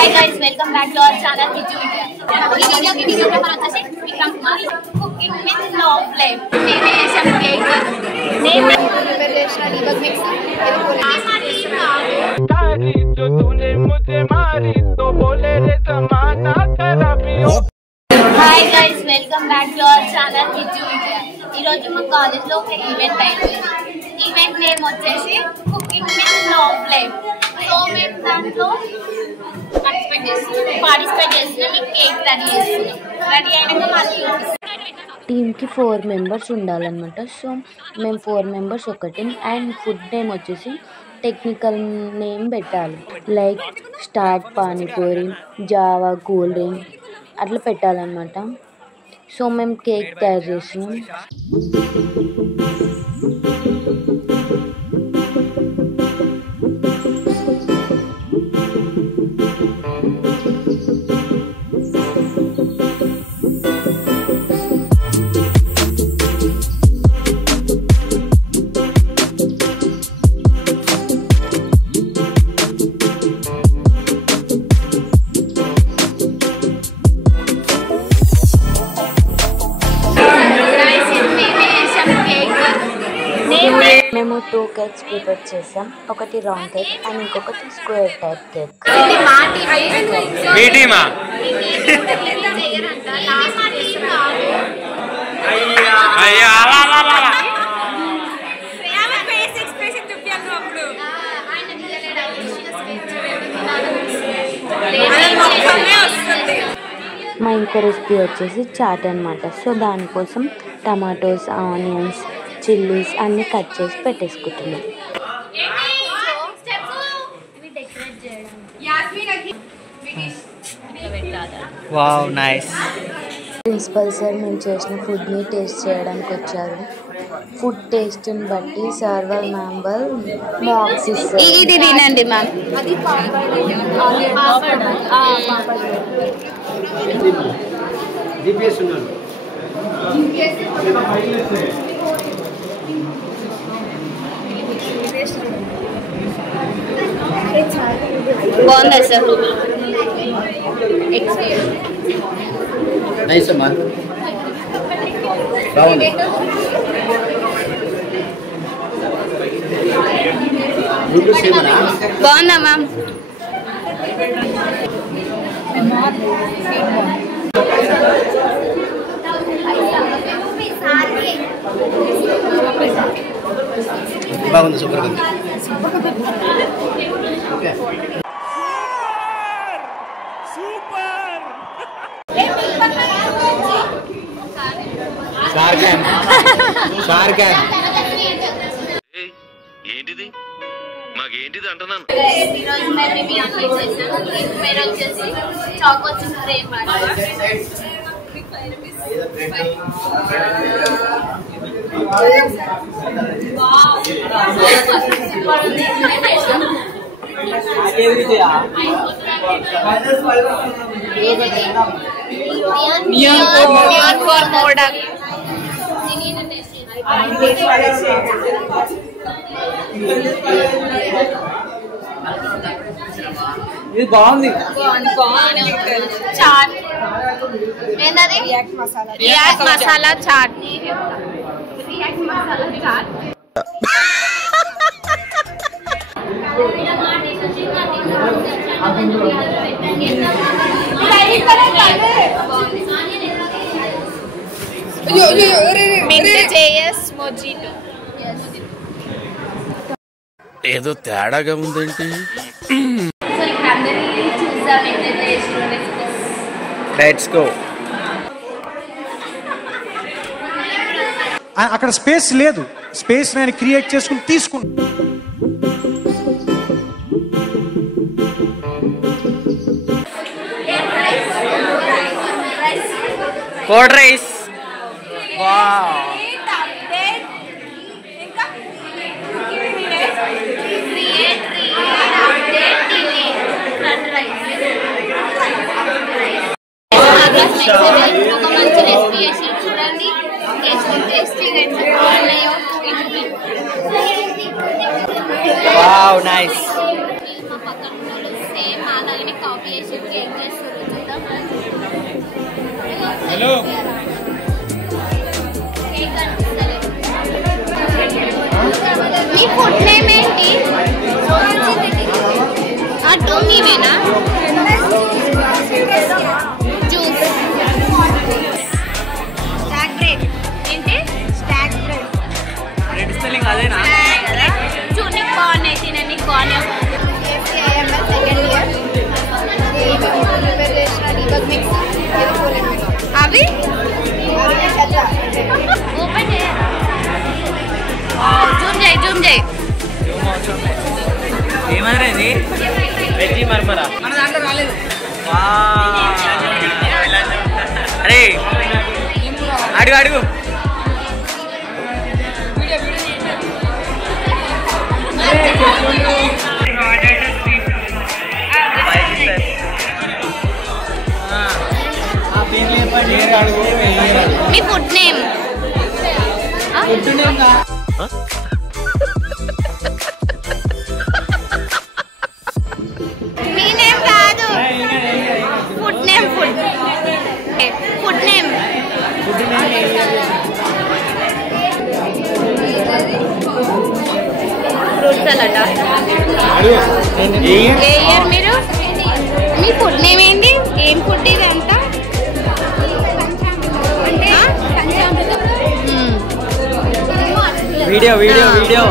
Hi guys, welcome back to our channel Viju India. ఈ వీడియోలో మనం వచ్చేసి Vikram Kumar cooking with long flame variation cake నేను ప్రిపేర్ చేసిన డీబగ్ మిక్స్ जो तूने मुझे मारी तो बोले रे जमाना खराबी hi guys welcome back to our channel Viju India. ఈ రోజు మా కాలేజ్ లో ఒక ఈవెంట్ అయిపోయింది. ఈవెంట్ నేమ్ వచ్చేసి cooking with long flame. So మేము దాంట్లో పార్టిసిపేట్ చేస్తున్నాం. కేక్ రెడీ అయినాక మళ్ళీ టీమ్కి 4 మెంబర్స్ ఉండాలన్నమాట. సో మేము 4 మెంబర్స్ ఒకటి అండ్ ఫుడ్ నేమ్ వచ్చేసి టెక్నికల్ నేమ్ పెట్టాలి. Like start panipuri, Java, cool drink అట్లా పెట్టాలన్నమాట. సో మేము కేక్ తయారు చేసినాం. మేము 2 కేక్స్ ప్రిపేర్ చేసాం. ఒకటి రౌండ్ కేక్ అండ్ ఇంకొకటి స్క్వేర్ టైప్ కేక్. మా ఇంకో రెసిపీ వచ్చేసి చాట్ అన్నమాట. సో దానికోసం టమాటోస్, ఆనియన్స్, చిల్లీస్ అన్నీ కట్ చేసి పెట్టేసుకుంటున్నాం. Wow nice. ప్రిన్సిపల్ సార్ మేము చేసిన ఫుడ్ని టేస్ట్ చేయడానికి వచ్చారు. ఫుడ్ టేస్ట్ని బట్టి సర్వర్ మెంబర్ మార్క్స్ ఇస్తారు. ఇది తినండి మ్యామ్. బాగుందా సార్? నైస్ అమ్మా. బాగుంది. బాగుందా మ్యామ్? బాగుంది, సూపర్ ఉంది. ఏంటిది మాకేంటిది అంటున్నాను. ఈరోజు మేము మీ అన్నీ చేసాము. పేరు వచ్చేసి చాకో చిప్స్. ఇది బాగుంది. చాట్ ఏంటది? రియాక్ట్ మసాలా చాట్. రియాక్ట్ మసాలా చాట్. ఏదో తేడాగా ఉందేంటి? Let's go. అక్కడ స్పేస్ లేదు. స్పేస్ నేను క్రియేట్ చేసుకుని తీసుకున్నా. Cold rice. వావ్. ఒక మంచి రెసిపీ చేసి చూడండి. Tasty wow nice. మా పక్కన సేమ్ అలాగే కేక్ చేసి కేక్ చేస్తారు చూద్దాం. హలో కేక్ అనిపిస్తలేదు. మీ ఫుడ్ నేమ్ ఏంటి? అటు మీవేనా? Juice stack bread. ఏంటి స్టాక్ బ్రెడ్? రెడ్ స్పెల్లింగ్ అదేనా? చూడనికి బాగున్నాయి, తినని బాగున్నాయి. అవి ఓపెన్ చేయరా? జూమ్ చేయి జూమ్ చేయి. ఏమన్నా ఇది వెజ్జీ మర్మరా మన దాంట్లో రాలేదు. అరే అడుగు అడుగు. మీ ఫుడ్ నేమ్? మీ నేమ్ కాదు, food name. Food name fruit salad. ఏ ఇయర్ మీరు? మీ ఫుడ్ నేమ్ ఏంటి? ఏం ఫుడ్ ఇది అంతా? Video video video